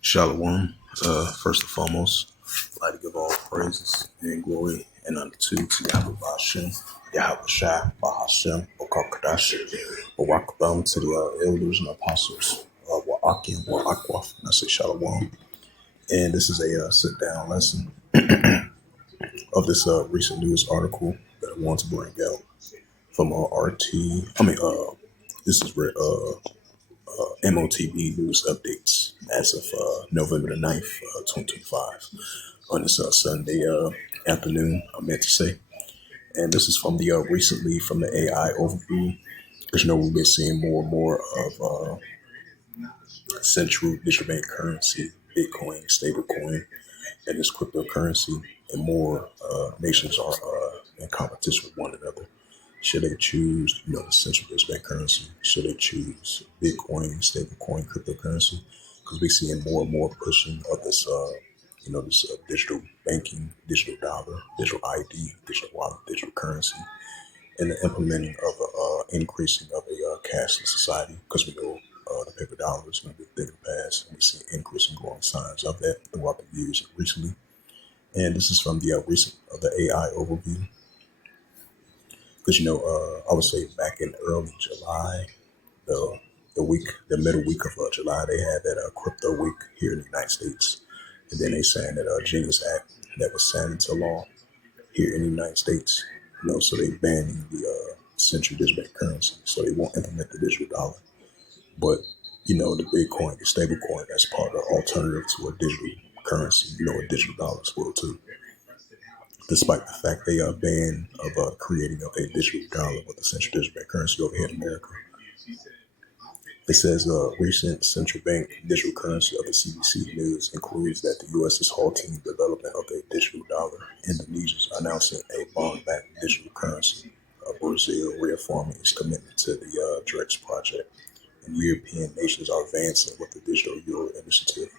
Shalom. First and foremost, I'd like to give all praises and glory and unto to Yahweh Hashem, Yahweh Shai, Bahashem, Okar Kadash, Barakabam to the elders and apostles, Wa'aki and Wa'akwaf, and I say Shalom. And this is a sit down lesson of this recent news article that I want to bring out from RT. This is where M.O.T.B news updates as of November the 9th, 2025, on this Sunday afternoon, I meant to say. And this is from the recently from the AI overview. Because you know we've been seeing more and more of central digital bank currency, Bitcoin, stablecoin, and this cryptocurrency, and more nations are in competition with one another. Should they choose, the central digital bank currency? Should they choose Bitcoin, stablecoin, cryptocurrency? Because we're seeing more and more pushing of this, this digital banking, digital dollar, digital ID, digital wallet, digital currency, and the implementing of increasing of a cashless society. Because we know the paper dollar is going to be a thing of the past, and we see increasing growing signs of that throughout the years recently. And this is from the recent of the AI overview. Because I would say back in early July, the middle week of July, they had that crypto week here in the United States, and then they signed that Genius Act that was signed into law here in the United States. So they banning the central digital bank currency, so they won't implement the digital dollar. But the Bitcoin, the stable coin, that's part of the alternative to a digital currency. A digital dollar as well too. Despite the fact they are banned of creating a digital dollar with a central digital bank currency over here in America. It says recent central bank digital currency of the CBC News includes that the U.S. is halting development of a digital dollar. Indonesia is announcing a bond-backed digital currency. Brazil reaffirming its commitment to the DREX project. And European nations are advancing with the digital euro initiative.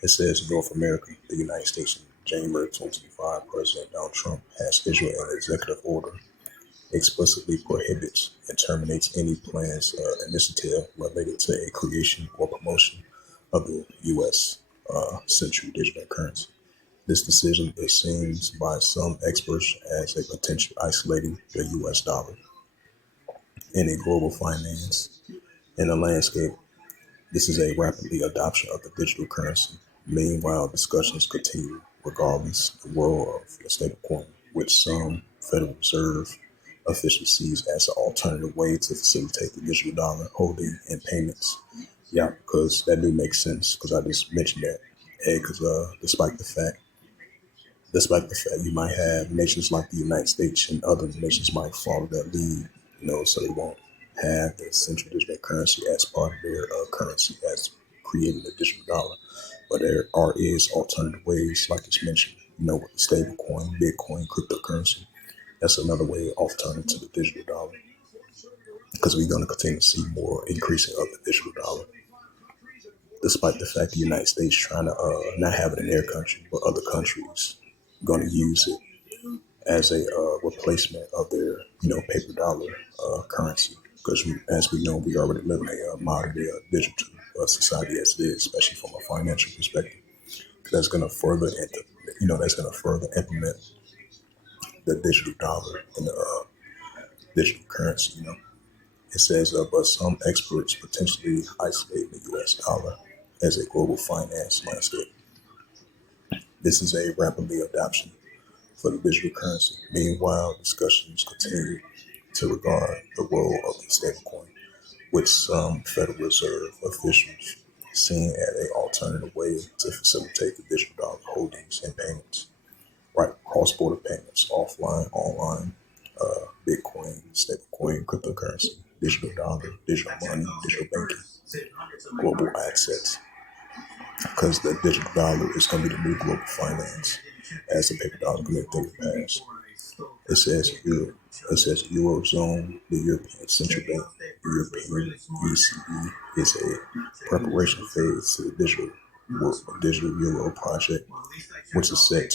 It says North America, the United States, in January 2025, President Donald Trump has issued an executive order explicitly prohibits and terminates any plans initiative related to a creation or promotion of the U.S. Central digital currency. This decision is seen by some experts as a potential isolating the U.S. dollar in a global finance in a landscape. This is a rapidly adoption of the digital currency. Meanwhile, discussions continue regardless the role of the stablecoin, which some Federal Reserve officials sees as an alternative way to facilitate the digital dollar holding and payments. Yeah, because that do make sense. Because I just mentioned that. Hey, because despite the fact you might have nations like the United States and other nations might follow that lead, so they won't have the central digital currency as part of their currency as creating a digital dollar. But there is alternative ways, like it's mentioned, with the stable coin, Bitcoin, cryptocurrency. That's another way alternative to the digital dollar. Because we're going to continue to see more increasing of the digital dollar. Despite the fact the United States trying to not have it in their country, but other countries going to use it as a replacement of their, paper dollar currency. Because as we know, we already live in a modern day digital society as it is, especially from a financial perspective. That's going to further, implement the digital dollar and the digital currency. It says, but some experts potentially isolate the U.S. dollar as a global finance landscape. This is a rapidly adoption for the digital currency. Meanwhile, discussions continue to regard the role of the stablecoin, which some Federal Reserve officials seen as an alternative way to facilitate the digital dollar holdings and payments. Right, cross-border payments, offline, online, Bitcoin, stablecoin, cryptocurrency, digital dollar, digital money, digital banking, global assets. Because the digital dollar is going to be the new global finance as the paper dollar going to think of past. It says Eurozone, the European Central Bank, European ECE is a preparation phase to the digital Euro project, which is set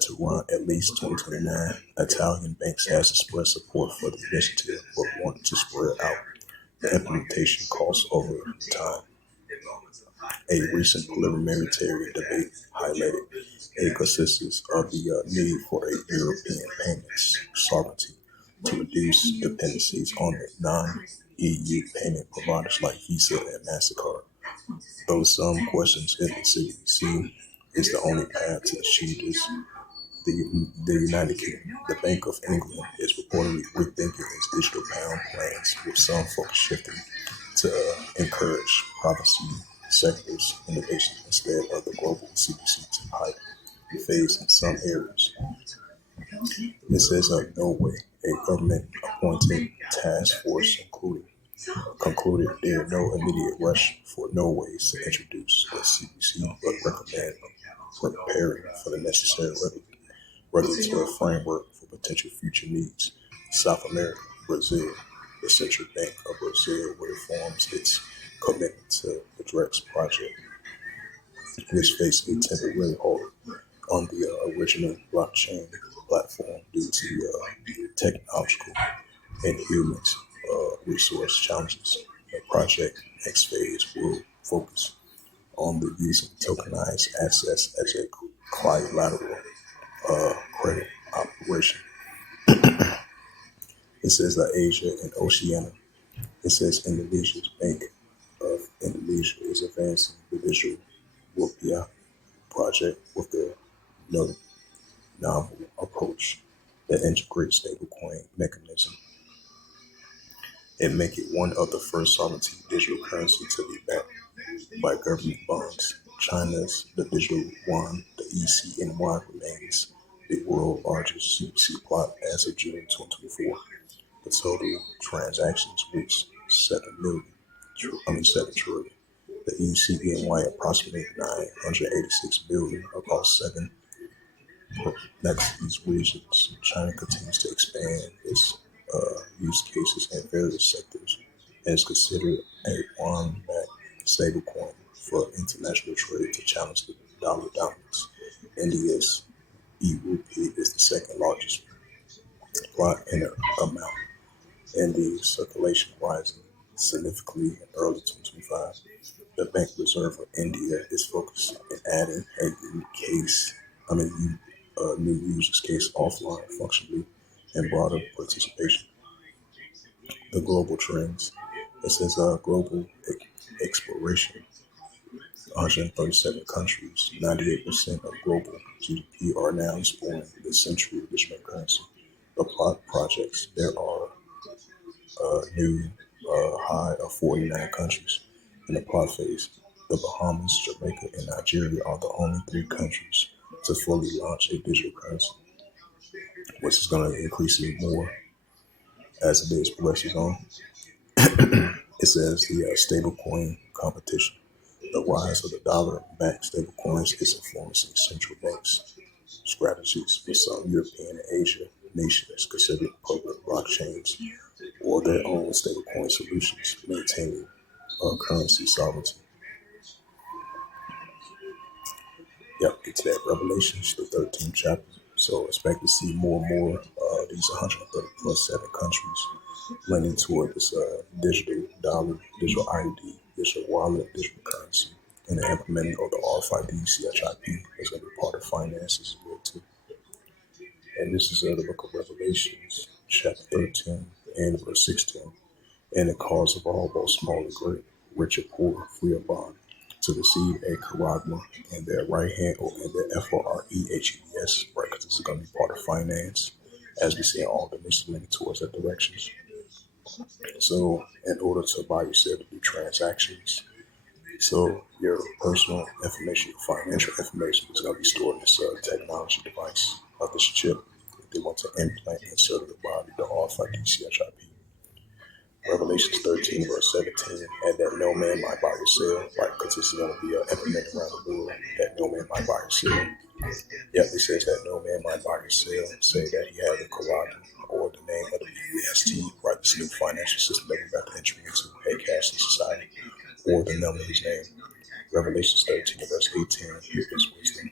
to run at least 2029. Italian banks has expressed support for the initiative, but want to spread out the implementation costs over time. A recent parliamentary debate highlighted a consensus of the need for a European payments sovereignty to reduce dependencies on the non-EU payment providers like Visa and MasterCard. Though some questions if the CBDC is the only path to achieve this, the United Kingdom, the Bank of England, is reportedly rethinking its digital pound plans, with some focus shifting to encourage privacy sectors innovation instead of the global CBDC to pipe and phase in some areas. It says Norway, a government-appointed task force concluded there is no immediate rush for Norway to introduce the CBDC, but recommend preparing for the necessary regulatory framework for potential future needs. South America, Brazil, the Central Bank of Brazil reaffirms its commitment to the DREX project, which faced a temporary hold on the original blockchain platform due to technological and human resource challenges. The project next phase will focus on the use of tokenized assets as a collateral credit operation. It says that Asia and Oceania. It says Indonesia's Bank of Indonesia is advancing the digital rupiah project with the no- novel approach that integrates stablecoin mechanism and make it one of the first sovereignty digital currency to be backed by government bonds. China's the digital yuan, the ECNY, remains the world's largest CBC plot as of June 2024. The total transactions reached 7 trillion. The ECNY approximately 986 billion across seven next regions. China continues to expand its use cases in various sectors and is considered a yuan-backed stablecoin for international trade to challenge the dollar dominance. India's e-rupee is the second largest plot in amount, and the circulation rising significantly in early 2025. The Bank Reserve of India is focused on adding a new users case offline functionally and broader participation. The global trends. It says global exploration. 137 countries, 98% of global GDP are now exploring the century digital currency. The plot projects. There are a new high of 49 countries in the plot phase. The Bahamas, Jamaica, and Nigeria are the only three countries to fully launch a digital currency, which is going to increase even more as the days progresses on. It says the stablecoin competition. The rise of the dollar-backed stablecoins is influencing central banks' strategies, with some European and Asia nations considering public blockchains or their own stablecoin solutions, maintaining currency sovereignty. Yep, it's that Revelations, the 13th chapter. So expect to see more and more these 130 plus 7 countries leaning toward this digital dollar, digital ID, digital wallet, digital currency, and the implementing of the RFID CHIP is going to be part of finances as well too. And this is the book of Revelations, chapter 13 and verse 16. And the cause of all, both small and great, rich and poor, free or bond, to receive a charagma in their right hand or in their FOREHES, right? Because this is going to be part of finance, as we see all the nations leaning towards that directions. So, in order to buy yourself to do transactions, so your personal information, your financial information is going to be stored in this technology device of this chip. They want to implant inside of the body the RFID CHIP. Revelations 13, verse 17, and that no man might buy or sell, right? Because this is going to be implemented around the world, that no man might buy or sell. Yep, it says that no man might buy or sell, say that he had a Corrado or the name of the BEST, right? This new financial system that we're about to enter into, a cashless society, or the number of his name. Revelations 13, verse 18, here is wisdom.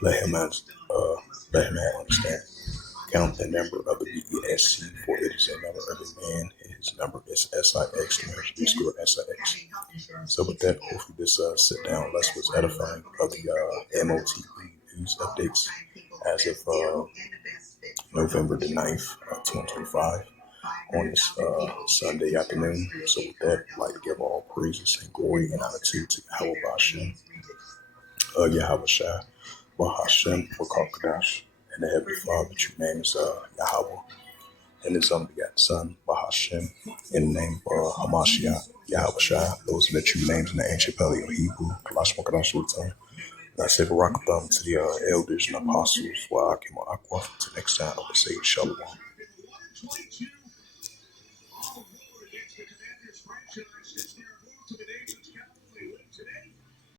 Let him, let him have understanding. Count the number of the BEST, for it is a number of a man, and his number is SIX, SIX. So with that, hopefully this sit down less was edifying of the M.O.T.B news updates as of November the 9th, 2025 on this Sunday afternoon. So with that, I'd like to give all praises and glory and honor to Yahweh Bashem, Yahweh Shai, Bahashem, Wakakadash, and the Heavenly Father, which your name is Yahweh, and his unbegotten Son, Bahashem, in the name of Hamashiach, Yahweh Shai, those that you named in the ancient Paleo Hebrew, Kalash Makadash Lutan. And I say Barakatham to the elders and apostles, while I came on Aqua, to next time, I would say Shalom.